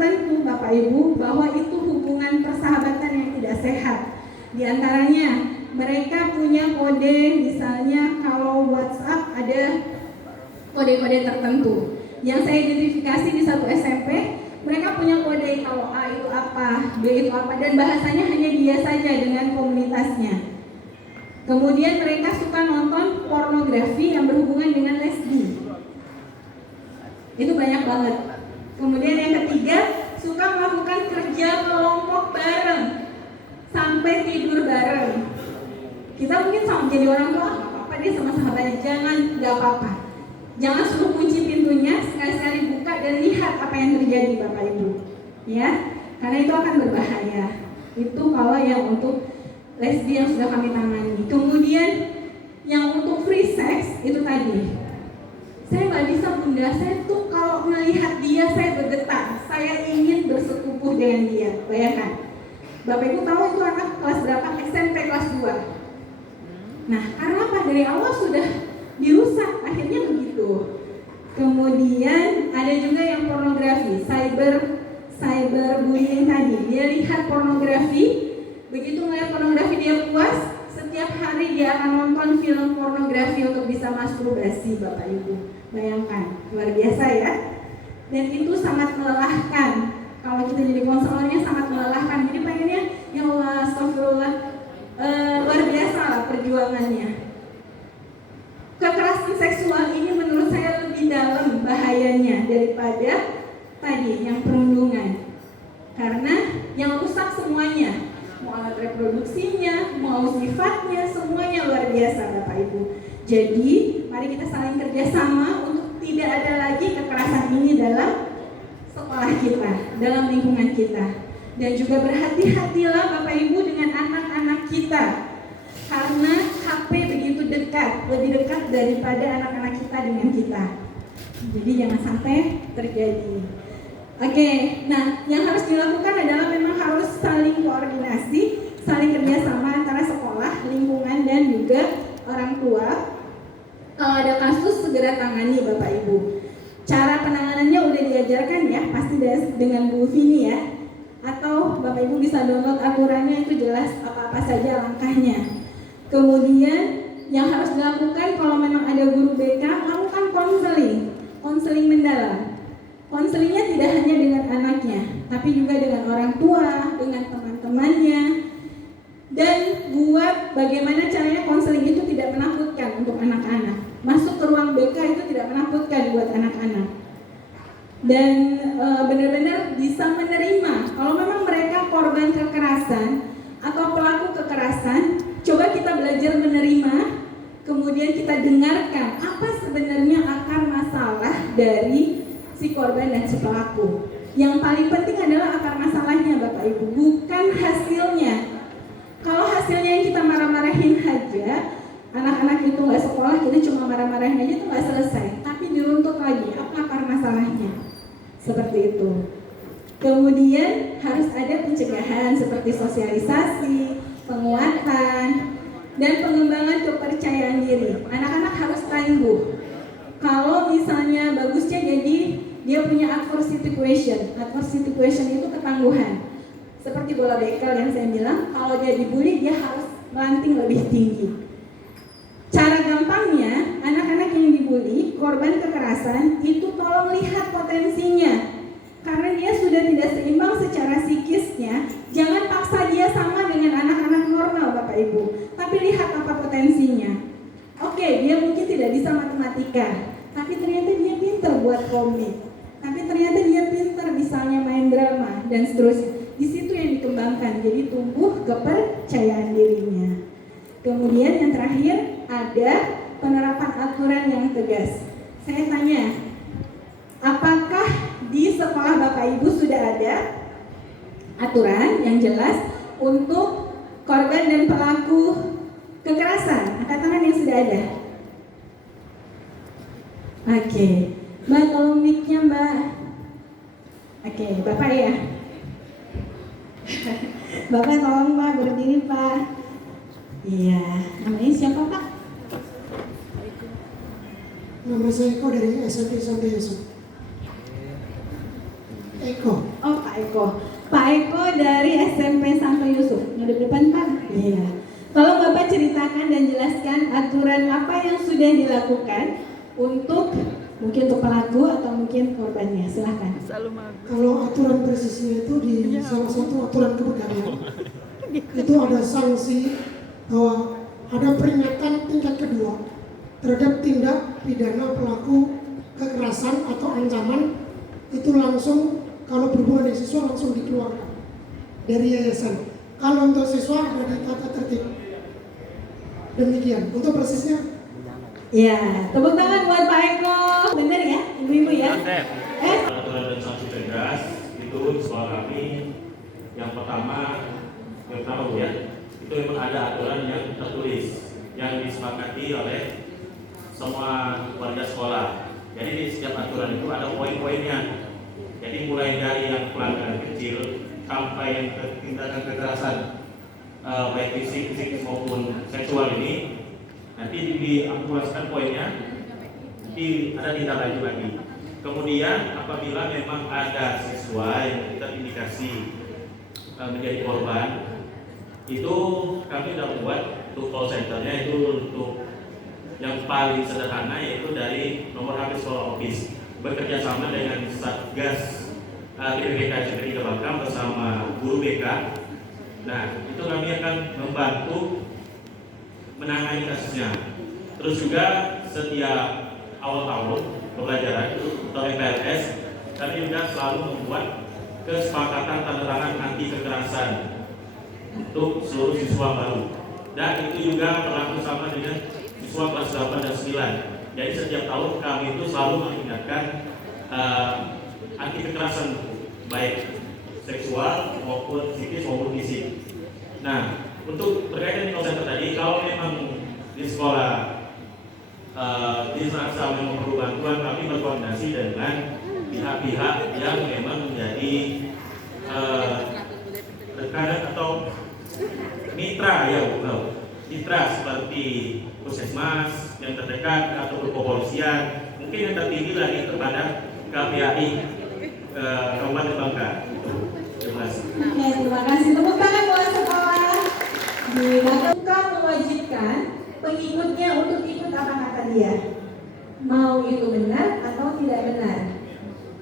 tertentu Bapak Ibu bahwa itu hubungan persahabatan yang tidak sehat. Di antaranya mereka punya kode, misalnya kalau WhatsApp ada kode-kode tertentu. Yang saya identifikasi di satu SMP, mereka punya kode kalau A itu apa, B itu apa, dan bahasanya hanya dia saja dengan komunitasnya. Kemudian mereka suka nonton pornografi yang berhubungan dengan lesbi. Itu banyak banget. Kemudian yang ketiga, suka melakukan kerja kelompok bareng sampai tidur bareng. Kita mungkin sama jadi orang tua, apa dia sama sahabatnya, jangan, nggak apa-apa. Jangan suruh kunci pintunya, sekali-sekali buka dan lihat apa yang terjadi Bapak Ibu. Ya, karena itu akan berbahaya. Itu kalau yang untuk lesbi yang sudah kami tangani. Kemudian yang untuk free sex itu tadi. Saya nggak bisa bunda, saya tuh kalau melihat dia saya bergetar, saya ingin bersekupuh dengan dia. Bayangkan, Bapak Ibu tahu itu anak kelas berapa? SMP kelas 2. Nah, karena apa? Dari awal sudah dirusak, akhirnya begitu. Kemudian ada juga yang pornografi, cyberbullying tadi. Dia lihat pornografi, begitu melihat pornografi dia puas, setiap hari dia akan nonton film pornografi untuk bisa masturbasi, Bapak Ibu. Bayangkan, luar biasa ya. Dan itu sangat melelahkan. Kalau kita jadi konselornya sangat melelahkan. Jadi pengennya, ya Allah, astagfirullah, luar biasa lah perjuangannya. Kekerasan seksual ini menurut saya lebih dalam bahayanya daripada tadi yang perundungan. Karena yang rusak semuanya, mau alat reproduksinya, mau sifatnya, semuanya luar biasa Bapak Ibu. Jadi mari kita saling kerjasama untuk tidak ada lagi kekerasan ini dalam sekolah kita, dalam lingkungan kita. Dan juga berhati-hatilah Bapak Ibu dengan anak-anak kita, karena HP begitu dekat, lebih dekat daripada anak-anak kita dengan kita. Jadi jangan sampai terjadi. Oke, nah yang harus dilakukan adalah memang harus saling koordinasi, saling kerjasama antara sekolah, lingkungan, dan juga orang tua. Kalau ada kasus segera tangani Bapak Ibu. Cara penanganannya udah diajarkan ya, pasti dengan Bu Vini ya. Atau Bapak Ibu bisa download aturannya, itu jelas apa-apa saja langkahnya. Kemudian yang harus dilakukan kalau memang ada guru BK, lakukan konseling mendalam. Konselingnya tidak hanya dengan anaknya, tapi juga dengan orang tua, dengan teman-temannya. Dan buat bagaimana caranya konseling itu tidak menakutkan untuk anak-anak. Masuk ke ruang BK itu tidak menakutkan buat anak-anak. Dan benar-benar bisa menerima. Kalau memang mereka korban kekerasan atau pelaku kekerasan, coba kita belajar menerima. Kemudian kita dengarkan apa sebenarnya akar masalah dari si korban dan si pelaku. Yang paling penting adalah akar masalahnya Bapak Ibu, bukan hasilnya. Kalau hasilnya yang kita marah-marahin aja, anak-anak itu nggak sekolah, kita cuma marah-marahin aja, itu nggak selesai. Tapi diruntut lagi, apa akar masalahnya? Seperti itu. Kemudian harus ada pencegahan seperti sosialisasi, penguatan, dan pengembangan kepercayaan diri. Anak-anak harus tangguh. Kalau misalnya bagusnya jadi dia punya adversity question. Adversity question itu ketangguhan. Seperti bola bekel yang saya bilang, kalau dia dibully dia harus melanting lebih tinggi. Cara gampangnya, anak-anak yang dibully, korban kekerasan, itu tolong lihat potensinya. Karena dia sudah tidak seimbang secara psikisnya, jangan paksa dia sama dengan anak-anak normal Bapak Ibu. Tapi lihat apa potensinya. Oke, dia mungkin tidak bisa matematika, tapi ternyata dia pintar buat komik. Tapi ternyata dia pintar misalnya main drama dan seterusnya. Di situ yang dikembangkan, jadi tumbuh kepercayaan dirinya. Kemudian yang terakhir ada penerapan aturan yang tegas. Saya tanya, apakah di sekolah Bapak Ibu sudah ada aturan yang jelas untuk korban dan pelaku kekerasan? Angkat tangan yang sudah ada. Oke, Mbak tolong mic-nya Mbak. Oke, Bapak ya. Bapak tolong Pak berdiri Pak. Iya, namanya siapa Pak? Nama saya Eko dari SMP Santo Yesus. Eko. Oh, Pak Eko. Pak Eko dari SMP Santo Yusuf. Yang di depan, Pak? Iya. Tolong Bapak ceritakan dan jelaskan aturan apa yang sudah dilakukan untuk mungkin untuk pelaku atau mungkin korbannya. Silahkan. Kalau aturan presisnya itu di salah satu aturan kepegawaian itu ada sanksi bahwa ada peringatan tingkat kedua terhadap tindak pidana pelaku kekerasan atau ancaman, itu langsung kalau berhubungan dengan siswa langsung dikeluarkan dari yayasan. Kalau untuk siswa ada di tata tertib. Demikian. Untuk persisnya. Iya, tepuk tangan buat Pak Eko. Benar ya, ibu-ibu ya? Aturan dan sanksi tegas itu di sekolah kami yang pertama ya, itu memang ada aturan yang tertulis yang disepakati oleh semua warga sekolah. Jadi di setiap aturan itu ada poin-poinnya. Jadi mulai dari yang pelanggaran kecil sampai yang tindakan kekerasan baik fisik maupun seksual ini nanti diakumulasikan poinnya, ada tindak lanjut lagi. Kemudian apabila memang ada siswa yang terindikasi menjadi korban, itu kami sudah membuat untuk call centernya itu untuk yang paling sederhana yaitu dari nomor HP sekolah office, bekerja sama dengan Satgas TPBK Cipinang Batam bersama guru BK. Nah, itu kami akan membantu menangani kasusnya. Terus juga setiap awal tahun pembelajaran atau MPLS, kami juga selalu membuat kesepakatan tanda tangan anti kekerasan untuk seluruh siswa baru. Dan itu juga berlaku sama dengan siswa kelas 8 dan 9. Jadi setiap tahun kami itu selalu mengingatkan anti kekerasan baik seksual maupun psikis maupun fisik. Nah, untuk berkaitan dengan center tadi, kalau memang di sekolah dirasa memang perlu bantuan, kami berkoordinasi dengan pihak-pihak yang memang menjadi rekan atau mitra mitra seperti puskesmas yang terdekat atau kepolisian, mungkin yang tertinggi lagi kepada KPAI Kabupaten Bangka. Terima kasih. Oke, terima kasih. Tepuk tangan buat sekolah. Dilakukan mewajibkan pengikutnya untuk ikut apa kata dia, mau itu benar atau tidak benar.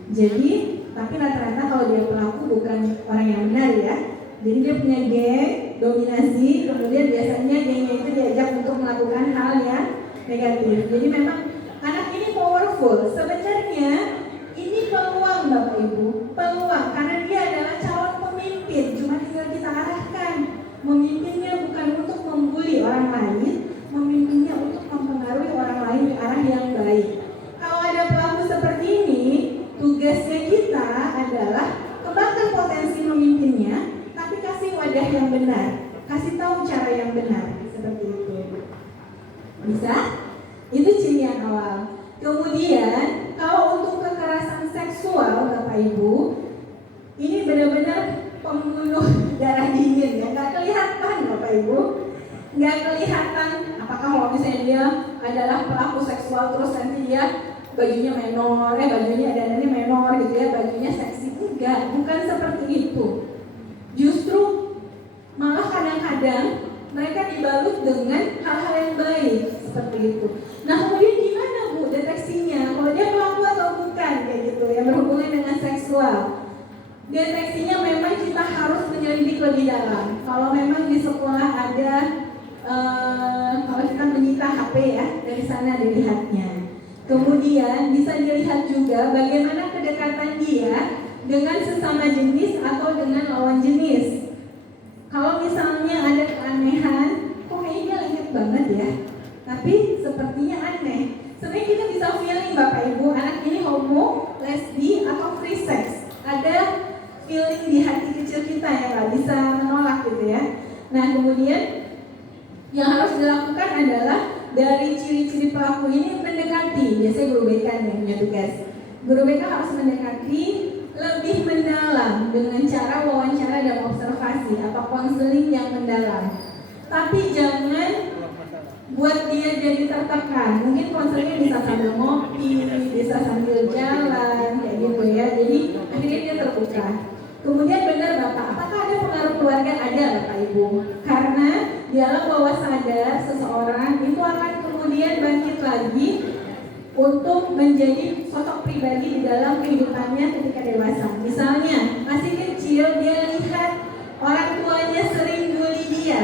Jadi, tapi rata-rata kalau dia pelaku bukan orang yang benar ya. Jadi dia punya geng, dominasi, kemudian biasanya gengnya itu diajak untuk melakukan hal yang negatif. Jadi memang anak ini powerful. Sebenarnya ini peluang Bapak Ibu, peluang karena dia adalah calon pemimpin. Cuma tinggal kita arahkan. Memimpinnya bukan untuk membuli orang lain, memimpinnya untuk mempengaruhi orang lain ke arah yang baik. Kalau ada pelaku seperti ini, tugasnya kita adalah kembangkan potensi memimpinnya, tapi kasih wadah yang benar, kasih tahu cara yang benar, seperti itu. Bisa? Itu ciri yang awal. Kemudian, kalau untuk kekerasan seksual, Bapak Ibu, ini benar-benar pembunuh darah dingin ya, nggak kelihatan Bapak Ibu, nggak kelihatan. Apakah kalau misalnya dia adalah pelaku seksual terus nanti dia bajunya menor, bajunya dandannya menor gitu ya, bajunya seksi, enggak, bukan seperti itu. Justru malah kadang-kadang mereka dibalut dengan hal-hal yang baik seperti itu. Nah kemudian gimana Bu deteksinya? Kalau dia pelaku atau bukan kayak gitu yang berhubungan dengan seksual. Deteksinya memang kita harus menyelidik lebih dalam. Kalau memang di sekolah ada kalau kita menyita HP ya, dari sana dilihatnya. Kemudian bisa dilihat juga bagaimana kedekatan dia dengan sesama jenis atau dengan lawan jenis. Kalau misalnya ada keanehan, kok kayaknya lengket banget ya, tapi sepertinya aneh. Sebenarnya kita bisa feeling Bapak Ibu, anak ini homo, lesbi, atau free sex. Ada feeling di hati kecil kita yang nggak bisa menolak gitu ya. Nah kemudian yang harus dilakukan adalah dari ciri-ciri pelaku ini mendekati. Biasanya guru BK yang punya tugas. Guru BK harus mendekati lebih mendalam dengan cara wawancara dan observasi atau konseling yang mendalam. Tapi jangan buat dia jadi tertekan. Mungkin konselingnya bisa sambil ngopi, bisa sambil jalan, kayak gitu ya. Jadi akhirnya dia tertekan. Kemudian benar Bapak, apakah ada pengaruh keluarga? Ada Bapak Ibu. Karena di alam bawah sadar seseorang itu akan kemudian bangkit lagi untuk menjadi sosok pribadi di dalam kehidupannya ketika dewasa. Misalnya, masih kecil dia lihat orang tuanya sering bully dia,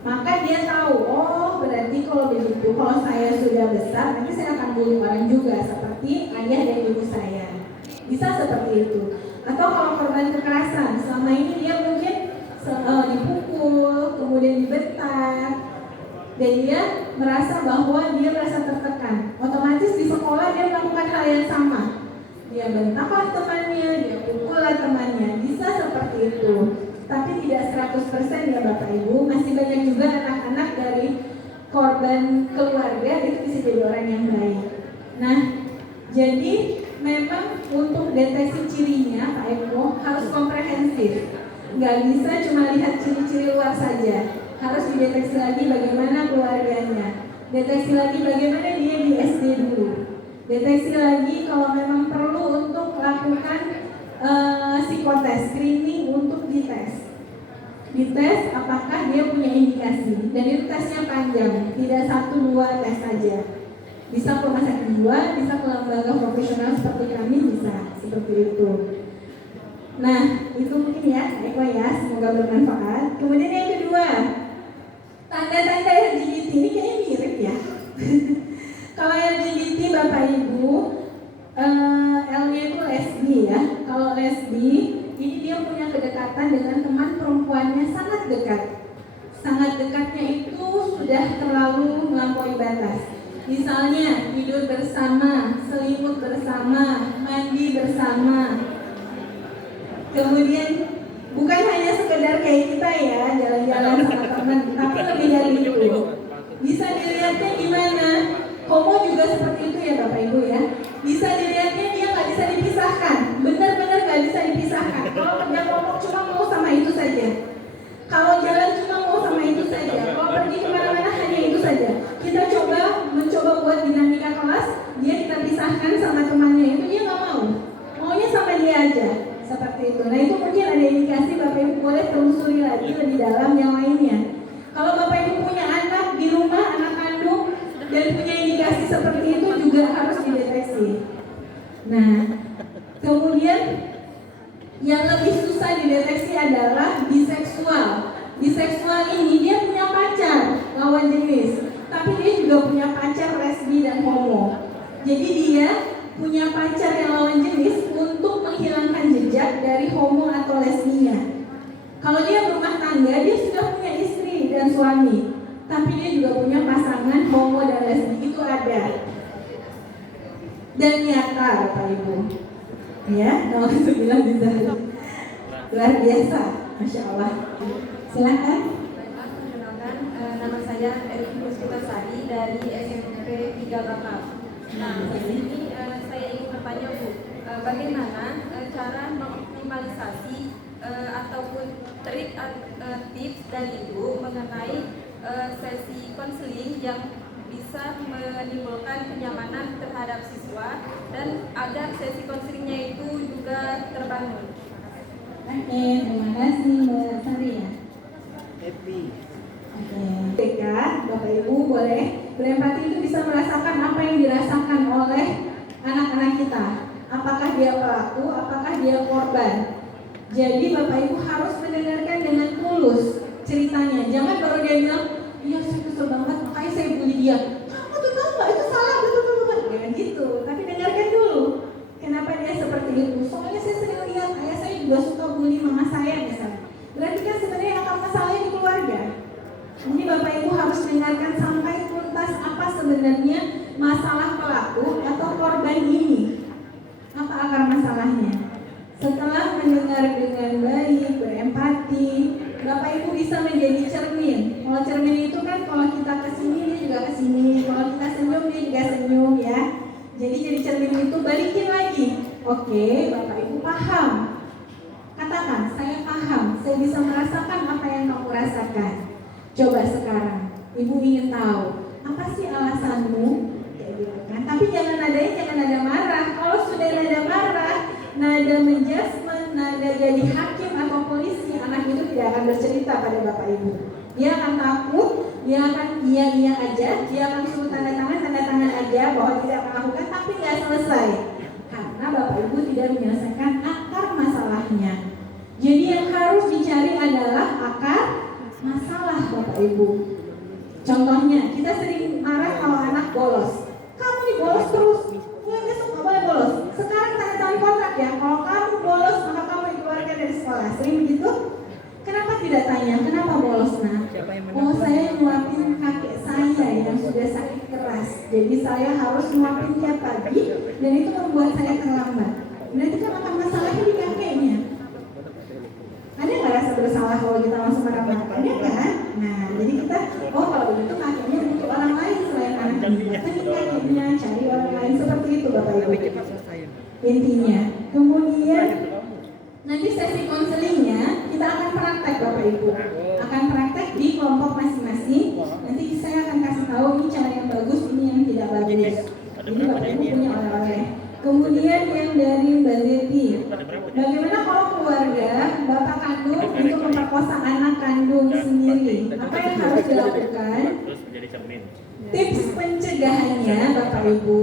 maka dia tahu, oh berarti kalau begitu, kalau saya sudah besar, nanti saya akan bully orang juga seperti ayah dan ibu saya. Bisa seperti itu. Atau kalau korban kekerasan, selama ini dia mungkin dipukul, kemudian dibentak, dan dia merasa bahwa dia merasa tertekan. Otomatis di sekolah dia melakukan hal yang sama. Dia bentaklah temannya, dia pukullah temannya. Bisa seperti itu. Tapi tidak 100% ya Bapak Ibu. Masih banyak juga anak-anak dari korban keluarga itu bisa jadi orang yang baik. Nah, jadi memang untuk deteksi cirinya Pak Eko harus komprehensif. Nggak bisa cuma lihat ciri-ciri luar saja. Harus dideteksi lagi bagaimana keluarganya, deteksi lagi bagaimana dia di SD dulu, deteksi lagi kalau memang perlu untuk lakukan psikotes, screening untuk dites apakah dia punya indikasi, dan itu tesnya panjang, tidak 1-2 tes saja, bisa ke rumah sakit jiwa, bisa ke lembaga profesional seperti kami, bisa seperti itu. Nah itu mungkin ya Eko ya, semoga bermanfaat. Kemudian yang kedua, tanda-tanda LGBT ini kayaknya mirip ya. Kalau LGBT Bapak Ibu, L-nya itu lesbi ya. Kalau lesbi, ini dia punya kedekatan dengan teman perempuannya sangat dekat. Sangat dekatnya itu sudah terlalu melampaui batas. Misalnya tidur bersama, selimut bersama, mandi bersama. Kemudian bukan hanya sekedar kayak kita ya, jalan-jalan sama teman, tapi lebih dari itu. Bisa dilihatnya gimana? Homo juga seperti itu ya Bapak Ibu ya. Bisa dilihatnya dia nggak bisa dipisahkan, benar-benar nggak bisa dipisahkan. Kalau kerja kelompok cuma mau sama itu saja. Kalau jalan cuma mau sama itu saja. Kalau pergi kemana-mana hanya itu saja. Kita mencoba buat dinamika kelas, dia kita pisahkan sama temannya itu dia nggak mau. Maunya sama dia aja. Seperti itu. Nah itu mungkin ada indikasi Bapak Ibu boleh telusuri lagi lebih dalam yang lainnya. Kalau Bapak Ibu punya anak di rumah, anak kandung, dan punya indikasi seperti itu juga harus dideteksi. Nah, kemudian yang lebih susah dideteksi adalah biseksual. Biseksual ini dia punya pacar lawan jenis, tapi dia juga punya pacar lesbi dan homo. Jadi dia punya pacar yang lawan jenis untuk menghilangkan jejak dari homo atau lesbinya. Kalau dia berumah tangga, dia sudah punya istri dan suami, tapi dia juga punya pasangan homo dan lesbi, itu ada. Dan nyata Bapak Ibu. Ya, 09 bisa. Luar biasa, Masya Allah. Silakan. Perkenalkan, nama saya Erik Puspitasari dari SMP 3 Bakal. Nah, di sini saya ingin bertanya Bu, bagaimana cara mengoptimalisasi ataupun trik tips dari Ibu mengenai sesi konseling yang bisa menimbulkan kenyamanan terhadap siswa dan agar sesi konselingnya itu juga terbangun. Oke, terima kasih Mbak Sari ya. Happy. Oke, Bapak Ibu boleh berempati itu bisa merasakan apa yang dirasakan oleh anak-anak kita. Apakah dia pelaku, apakah dia korban. Jadi Bapak Ibu harus mendengarkan dengan tulus ceritanya. Jangan baru dia bilang, iya saya kesel banget, makanya saya bully dia. Kamu tuh tahu nggak itu salah, betul-betul. Jangan gitu, tapi dengarkan dulu. Kenapa dia seperti itu? Soalnya saya sering lihat ayah saya juga suka bully mama saya misalnya. Berarti kan sebenarnya akar masalahnya di keluarga. Ini Bapak Ibu harus dengarkan sampai tuntas apa sebenarnya masalah pelaku atau korban ini. Apa akar masalahnya? Setelah mendengar dengan baik, berempati, Bapak Ibu bisa menjadi cermin. Kalau cermin itu kan kalau kita kesini dia juga kesini, kalau kita senyum dia juga senyum ya. Jadi cermin itu balikin lagi. Oke, Bapak Ibu paham. Katakan, saya paham, saya bisa merasakan apa yang kamu rasakan. Coba sekarang, Ibu ingin tahu, apa sih alasanmu? Kayak gitu kan. Tapi jangan nada marah. Kalau sudah nada marah, nada menjudgment, nada jadi hakim atau polisi, anak itu tidak akan bercerita pada Bapak Ibu. Dia akan takut, dia akan iya aja, dia akan suruh tanda tangan aja bahwa tidak melakukan, tapi nggak selesai. Karena Bapak Ibu tidak menyelesaikan akar masalahnya. Jadi yang harus dicari adalah akar masalah Bapak Ibu. Contohnya, kita sering marah kalau anak bolos. Kamu nih bolos terus, mulai besok nggak boleh bolos. Sekarang tanda tangan kontrak ya, kalau kamu bolos maka kamu dikeluarkan dari sekolah. Sering begitu? Kenapa tidak tanya, kenapa bolos nak? Oh, saya nyuapin kakek saya yang sudah sakit keras. Jadi saya harus nyuapin tiap pagi dan itu membuat saya terlambat. Berarti kan akar masalahnya di kakeknya. Ada nggak rasa bersalah kalau kita langsung marah-marah? Ada kan? Nah, jadi kita, oh kalau begitu kakeknya butuh orang lain selain anaknya. Tanya kakeknya, cari orang lain seperti itu Bapak Ibu. Intinya, kemudian nanti sesi konselingnya kita akan praktek Bapak Ibu. Akan praktek di kelompok masing-masing. Nanti saya akan kasih tahu ini cara yang bagus, ini yang tidak bagus. Jadi Bapak Ibu punya oleh-oleh. Kemudian yang dari Mbak Zeti, bagaimana kalau keluarga bapak kandung itu memperkosa anak kandung sendiri? Apa yang harus dilakukan? Tips pencegahannya Bapak Ibu,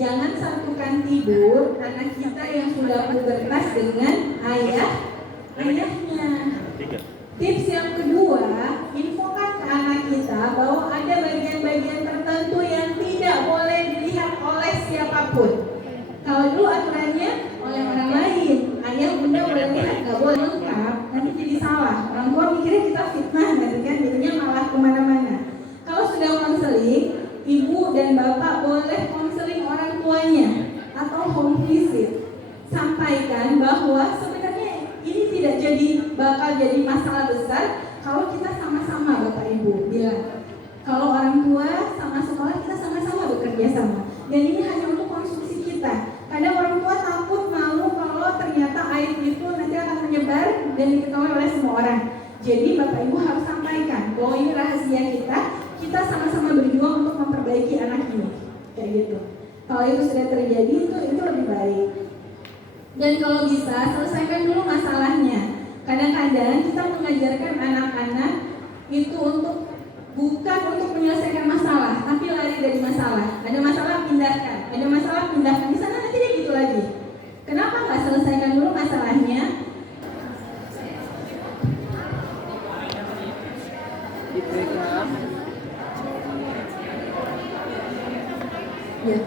jangan satukan tidur anak kita yang sudah pubertas dengan ayahnya. Tips yang kedua, infokan ke anak kita bahwa ada bagian-bagian tertentu yang tidak boleh dilihat oleh siapapun. Kalau dulu aturannya oleh orang lain, ayah bunda boleh lihat, nggak boleh lengkap, nanti jadi salah. Orang tua mikirnya kita fitnah, gitu kan, jadinya malah kemana-mana. Kalau sudah konseling, ibu dan bapak boleh konseling orang tuanya atau home visit. Sampaikan bahwa sebenarnya ini tidak bakal jadi masalah besar kalau kita sama-sama Bapak Ibu bilang. Kalau orang tua sama sekolah kita sama-sama bekerja sama. Dan ini hanya untuk konsumsi kita. Kadang orang tua takut malu kalau ternyata aib itu nanti akan menyebar dan diketahui oleh semua orang. Jadi Bapak Ibu harus sampaikan bahwa ini rahasia kita sama-sama berjuang untuk memperbaiki anak ini. Kayak gitu. Kalau itu sudah terjadi itu lebih baik. Dan kalau bisa selesaikan dulu masalahnya. Kadang-kadang kita mengajarkan anak-anak itu bukan untuk menyelesaikan masalah, tapi lari dari masalah. Ada masalah pindahkan, ada masalah pindahkan. Di sana nanti dia gitu lagi. Kenapa nggak selesaikan dulu masalahnya? Ya,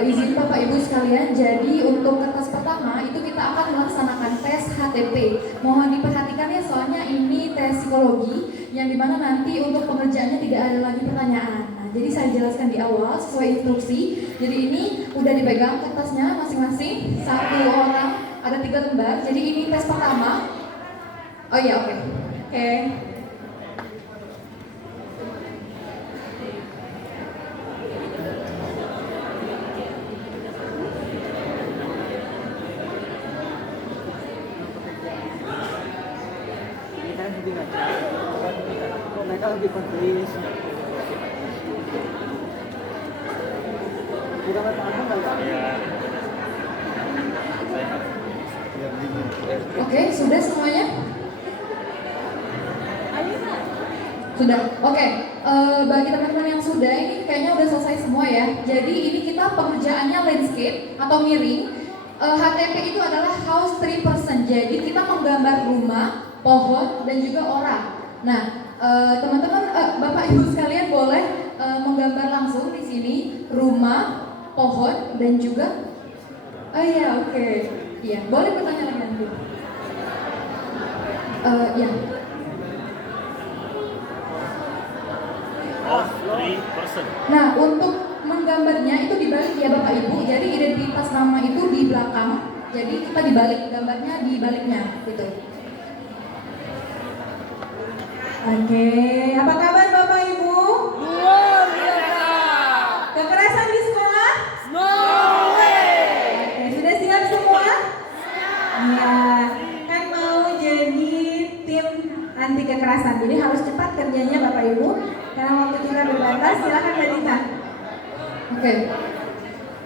izin Bapak Ibu sekalian, jadi untuk kertas pertama itu kita akan melaksanakan tes HTP. Mohon diperhatikan ya, soalnya ini tes psikologi yang dimana nanti untuk pengerjaannya tidak ada lagi pertanyaan. Nah, jadi saya jelaskan di awal sesuai instruksi. Jadi ini udah dipegang kertasnya masing-masing, satu orang, ada 3 lembar. Jadi ini tes pertama. Oh iya, oke. Mereka lebih konflik. Tidak apa-apa nggak? Oke, sudah semuanya? Sudah. Oke. Bagi teman-teman yang sudah, ini kayaknya udah selesai semua ya. Jadi ini kita pengerjaannya landscape atau miring. HTP itu adalah house 3 person. Jadi kita menggambar rumah, pohon, dan juga orang. Nah, teman-teman, Bapak Ibu sekalian boleh menggambar langsung di sini rumah, pohon, dan juga. Oh iya, oke. Iya, boleh bertanya lagi nanti. Ya. Nah, untuk menggambarnya itu dibalik ya Bapak Ibu. Jadi identitas nama itu di belakang. Jadi kita dibalik, gambarnya dibaliknya gitu. Oke, apa kabar Bapak Ibu? Luar biasa. Kekerasan di sekolah? No way. Oke, sudah siap semua? Iya, kan mau jadi tim anti kekerasan. Jadi harus cepat kerjanya Bapak Ibu. Karena waktu kita berbatas, silakan Mbak Dita. Oke.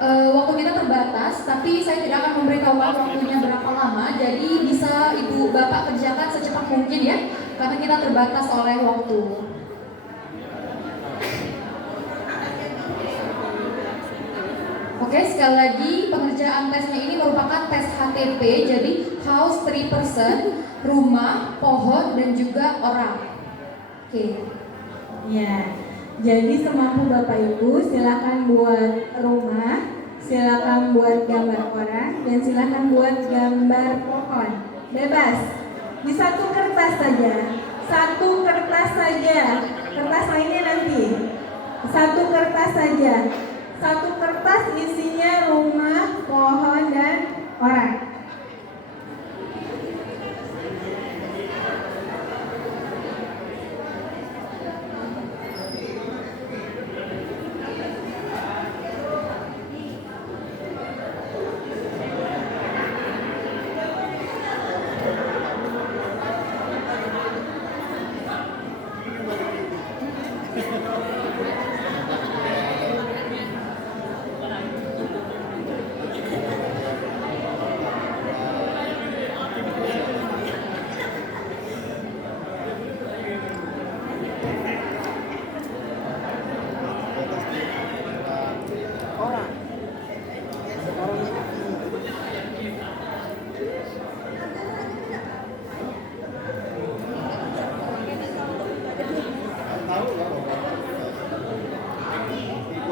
Waktu kita terbatas, tapi saya tidak akan memberitahukan waktunya berapa lama. Jadi di bisa Ibu Bapak kerjakan secepat mungkin ya, karena kita terbatas oleh waktu. Oke, sekali lagi pengerjaan tesnya ini merupakan tes HTP, jadi house, 3 person, rumah, pohon, dan juga orang. Oke. Ya, jadi semampu Bapak Ibu silakan buat rumah, silakan buat gambar orang, dan silakan buat gambar pohon. Bebas. Di satu kertas saja. Satu kertas saja. Kertas lainnya nanti. Satu kertas saja. Satu kertas isinya rumah, pohon, dan orang.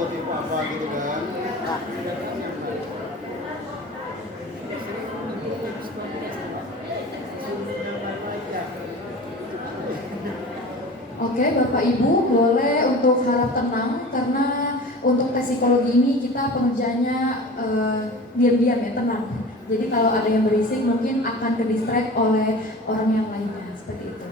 Tipe apa gitu kan. Oke, Bapak Ibu boleh untuk harap tenang karena untuk tes psikologi ini kita pengerjaannya diam-diam ya, tenang. Jadi kalau ada yang berisik mungkin akan ke-distract oleh orang yang lainnya, seperti itu.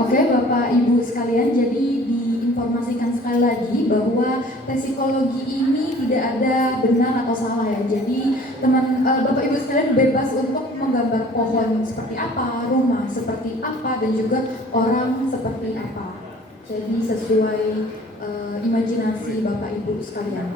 Oke Bapak Ibu sekalian, jadi diinformasikan sekali lagi bahwa tes psikologi ini tidak ada benar atau salah ya. Jadi Bapak Ibu sekalian bebas untuk menggambar pohon seperti apa, rumah seperti apa, dan juga orang seperti apa. Jadi sesuai imajinasi Bapak Ibu sekalian.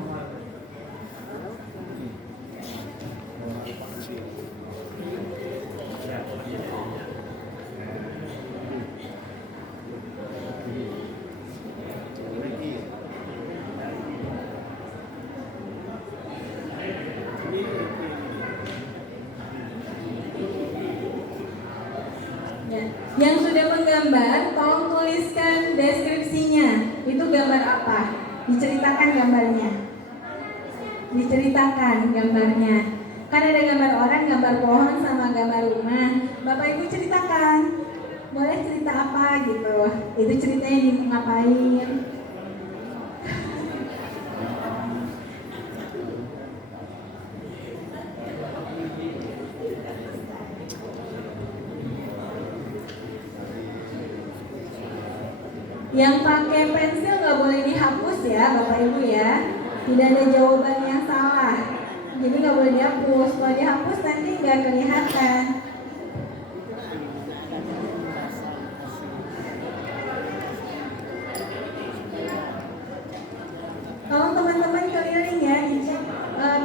Yang sudah menggambar, tolong tuliskan deskripsinya. Itu gambar apa? Diceritakan gambarnya. Diceritakan gambarnya. Kan ada gambar orang, gambar pohon, sama gambar rumah. Bapak Ibu ceritakan. Boleh cerita apa gitu. Itu ceritanya di ngapain. Yang pakai pensil nggak boleh dihapus ya Bapak Ibu ya. Tidak ada jawaban yang salah. Jadi nggak boleh dihapus. Kalau dihapus nanti nggak kelihatan. Tolong teman-teman keliling ya, dicek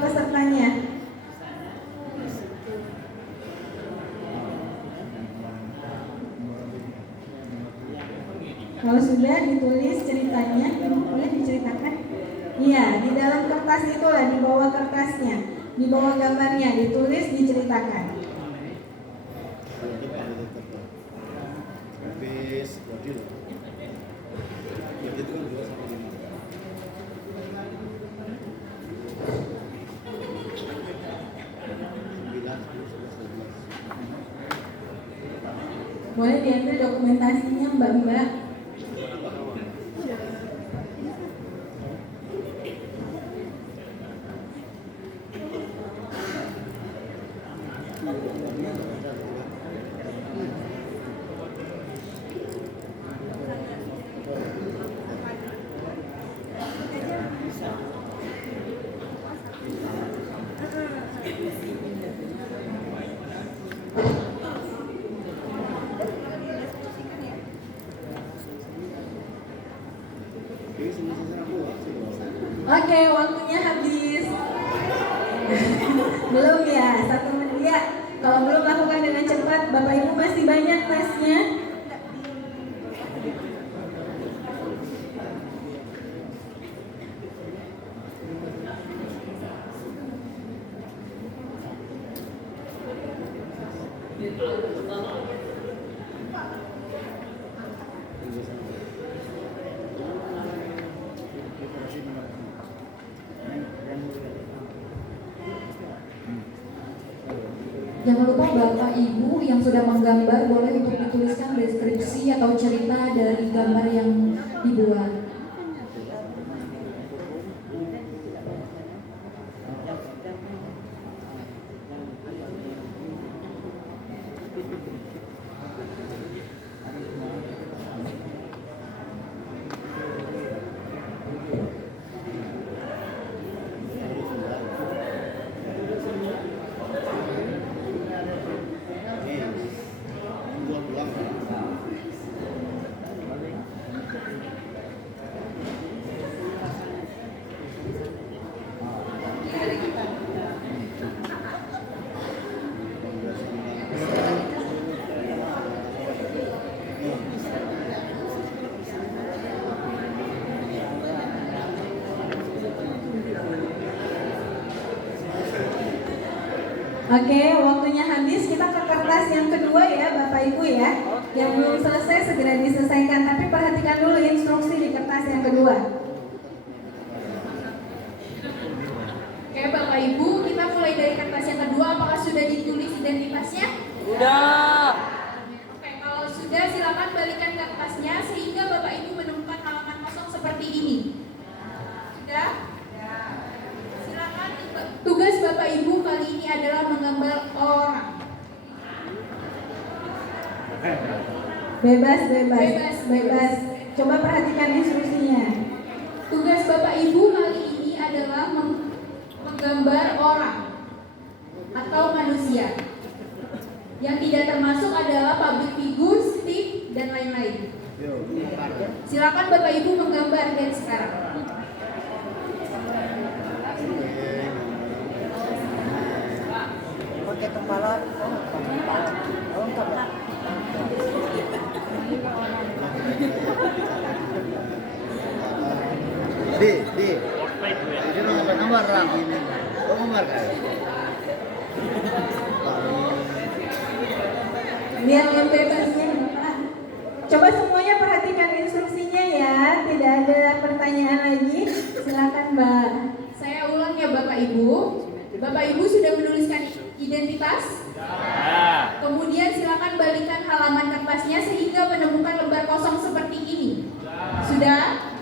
pesertanya. Kalau sudah ditulis ceritanya, boleh diceritakan? Iya, di dalam kertas itulah, di bawah kertasnya, di bawah gambarnya, ditulis, diceritakan. Habis body loh. Ya gitu kan juga sama ini. Boleh diambil dokumentasinya Mbak-mbak. Oke, waktunya habis. Belum ya, 1 menit ya. Kalau belum lakukan dengan cepat, Bapak Ibu masih banyak tasnya. Jangan lupa Bapak Ibu yang sudah menggambar boleh untuk dituliskan deskripsi atau cerita dari gambar yang dibuat. Oke, waktunya habis. Kita ke kertas yang kedua ya, Bapak Ibu ya. Yang belum selesai segera diselesaikan. Tapi perhatikan dulu instruksi di kertas yang kedua. Oke Bapak Ibu, kita mulai dari kertas yang kedua. Apakah sudah ditulis identitasnya? Sudah. Oke, kalau sudah silakan balikan kertasnya sehingga Bapak Ibu menemukan halaman kosong seperti ini. Sudah? Silakan. Tugas Bapak Ibu kali ini adalah menggambar orang. Bebas. Bebas. Coba perhatikan instruksinya. Tugas Bapak Ibu kali ini adalah menggambar orang atau manusia. Yang tidak termasuk adalah public figure, stick, dan lain-lain. Silakan Bapak Ibu menggambar dari sekarang. Pakai kepala. Oh, enggak. Di. Jadi lo gambar orang ini. Lo gambar kan? Lihat yang bebasnya. Coba semuanya perhatikan instruksinya ya. Tidak ada pertanyaan lagi. Silakan Mbak. Saya ulang ya Bapak Ibu. Bapak Ibu sudah menuliskan identitas? Kemudian silakan balikan halaman kertasnya sehingga menemukan lembar kosong seperti ini. Sudah?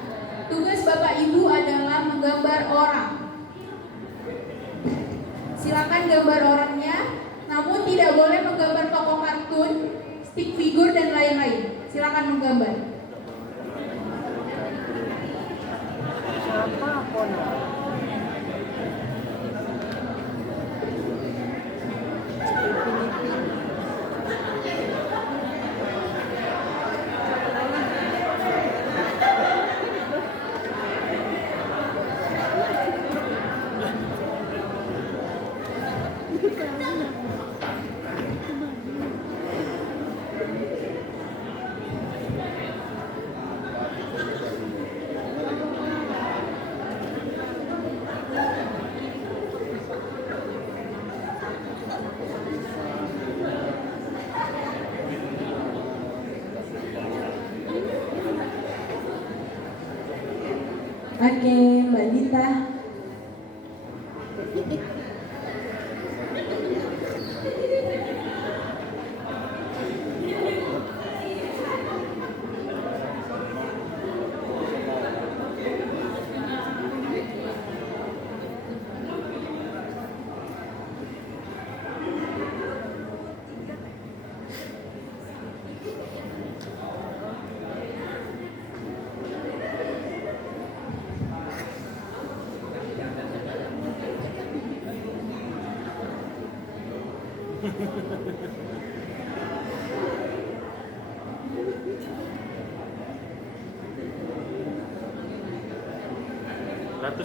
Tugas Bapak Ibu adalah menggambar orang. Silakan gambar orangnya, namun tidak boleh menggambar tokoh kartun, stick figure dan lain-lain. Silakan menggambar. Siapa Pono? Oke, Mbak Dita. Ratus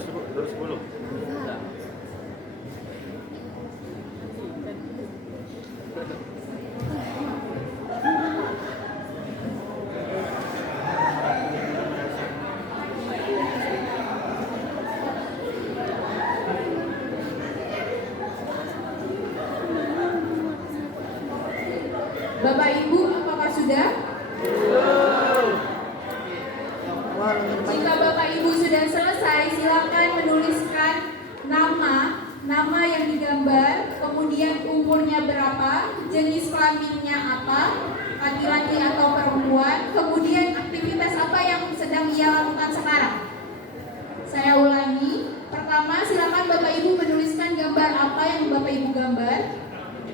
210. Bapak Ibu, apakah sudah? Jika Bapak Ibu sudah selesai, silakan menuliskan nama yang digambar, kemudian umurnya berapa, jenis kelaminnya apa, laki-laki atau perempuan, kemudian aktivitas apa yang sedang ia lakukan sekarang. Saya ulangi, pertama silakan Bapak Ibu menuliskan gambar apa yang Bapak Ibu gambar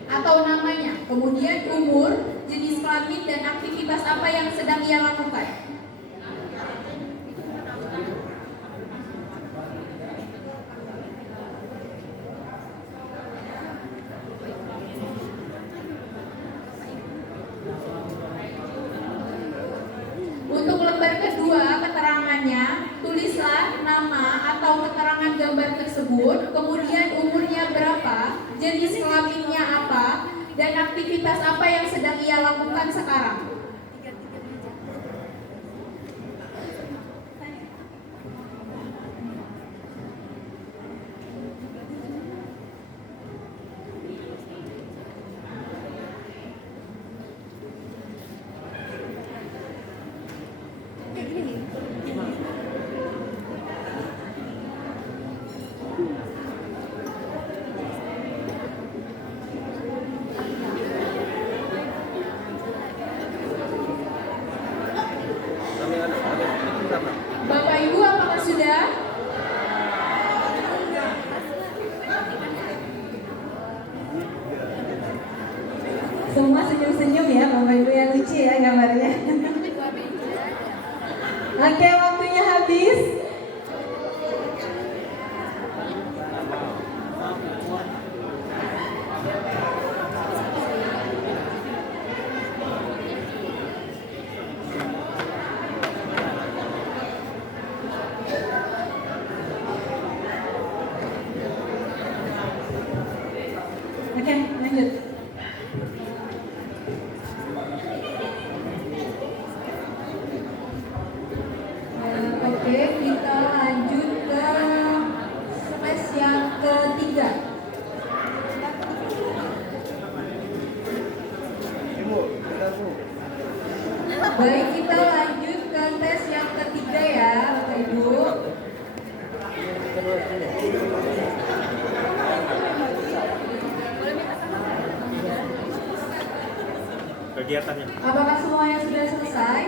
atau namanya, kemudian umur, jenis kelamin, dan aktivitas apa yang sedang ia lakukan. Untuk lembar kedua keterangannya, tulislah nama atau keterangan gambar tersebut, kemudian umurnya berapa, jenis kelaminnya apa, dan aktivitas apa yang sedang ia lakukan sekarang. Bapak Ibu, apakah sudah? Semua senyum-senyum ya, Bapak Ibu, yang lucu ya gambarnya. Oke, waktunya habis. Oke, lanjut. Oke, kita lanjut ke tes yang ketiga. Baik, kita lanjut ke tes yang ketiga ya, Bapak Ibu. Kegiatannya. Apakah semuanya sudah selesai?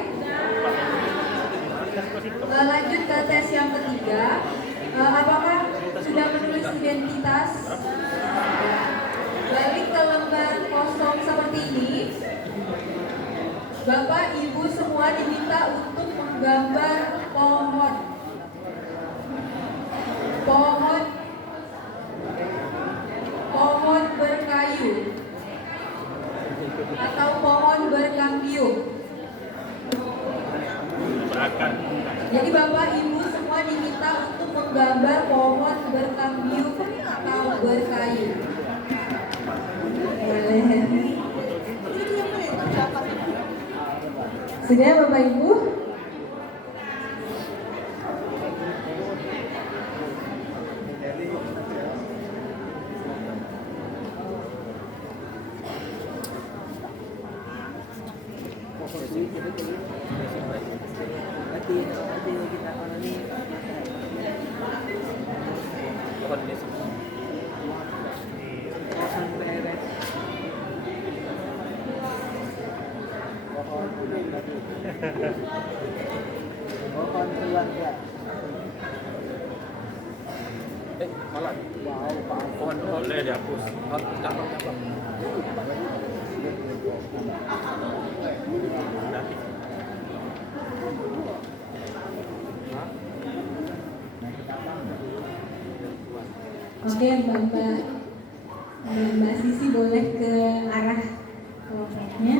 Lanjut ke tes yang ketiga. Apakah sudah menulis identitas? Balik ke lembar kosong seperti ini. Bapak Ibu semua diminta untuk menggambar pohon. Pohon berkayu atau pohon berkambium. Berakar. Jadi Bapak Ibu semua diminta untuk menggambar pohon berkambium atau berkayu. Boleh. Sudah Bapak Ibu? Pohon keluarga. Malah. Wow, Pohon Boleh dihapus. cabang-cabang. Oke, Mbak. Mbak Sisi boleh ke arah kelompoknya.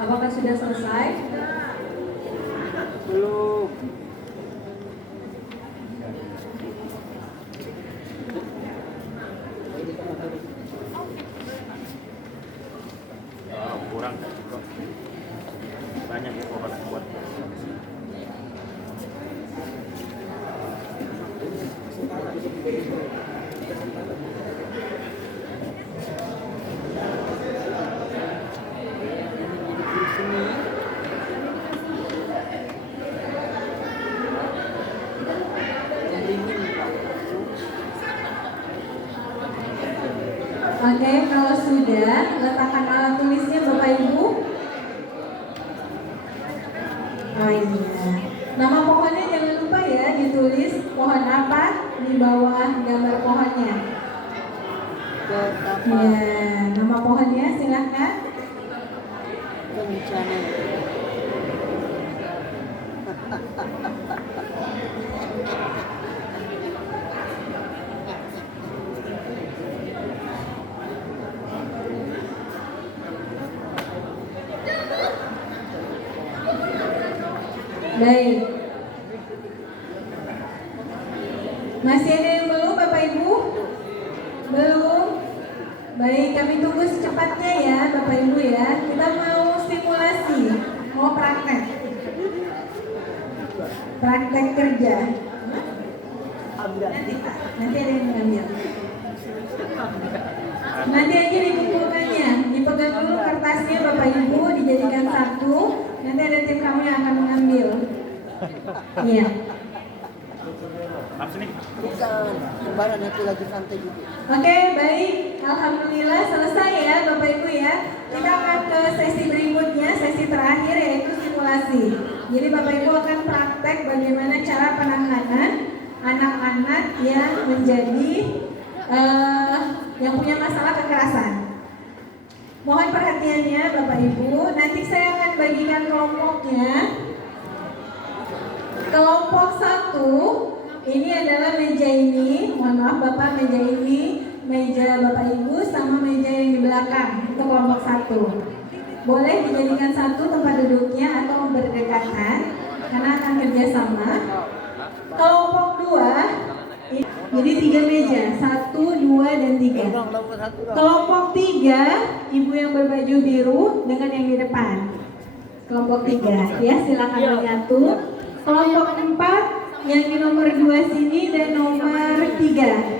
Apakah sudah selesai? Belum. Oh, kurang banyak ya obat buat. Oke, kalau sudah, letakkan alat tulisnya Bapak Ibu. Oh iya. Nama pohonnya jangan lupa ya ditulis pohon apa di bawah gambar pohonnya. Ya, nama pohonnya silahkan. Bencana. Baik. Masih ada yang belum Bapak Ibu? Belum? Baik, kami tunggu secepatnya ya Bapak Ibu ya. Kita mau simulasi, mau praktek. Praktek kerja. Nanti ada yang mengambil. Nanti aja dikumpulkannya, dipegang dulu kertasnya Bapak Ibu, dijadikan satu. Nanti ada tim kamu yang akan mengambil. Iya. Apa nih? Bukan. Kemarin nanti lagi santai juga. Oke, baik. Alhamdulillah selesai ya Bapak Ibu ya. Kita akan ke sesi berikutnya, sesi terakhir yaitu simulasi. Jadi Bapak Ibu akan praktek bagaimana cara penanganan anak-anak yang menjadi yang punya masalah kekerasan. Mohon perhatiannya Bapak Ibu. Nanti saya akan bagikan kelompoknya. Kelompok 1 ini adalah meja ini. Mohon maaf Bapak, meja ini meja Bapak Ibu sama meja yang di belakang. Itu kelompok 1. Boleh dijadikan satu tempat duduknya atau berdekatan karena akan kerjasama. Kelompok 2 jadi 3 meja, 1, 2, dan 3. Kelompok 3, ibu yang berbaju biru dengan yang di depan. Kelompok 3, ya silakan menyatu. Kelompok 4, yang di nomor 2 sini dan nomor 3.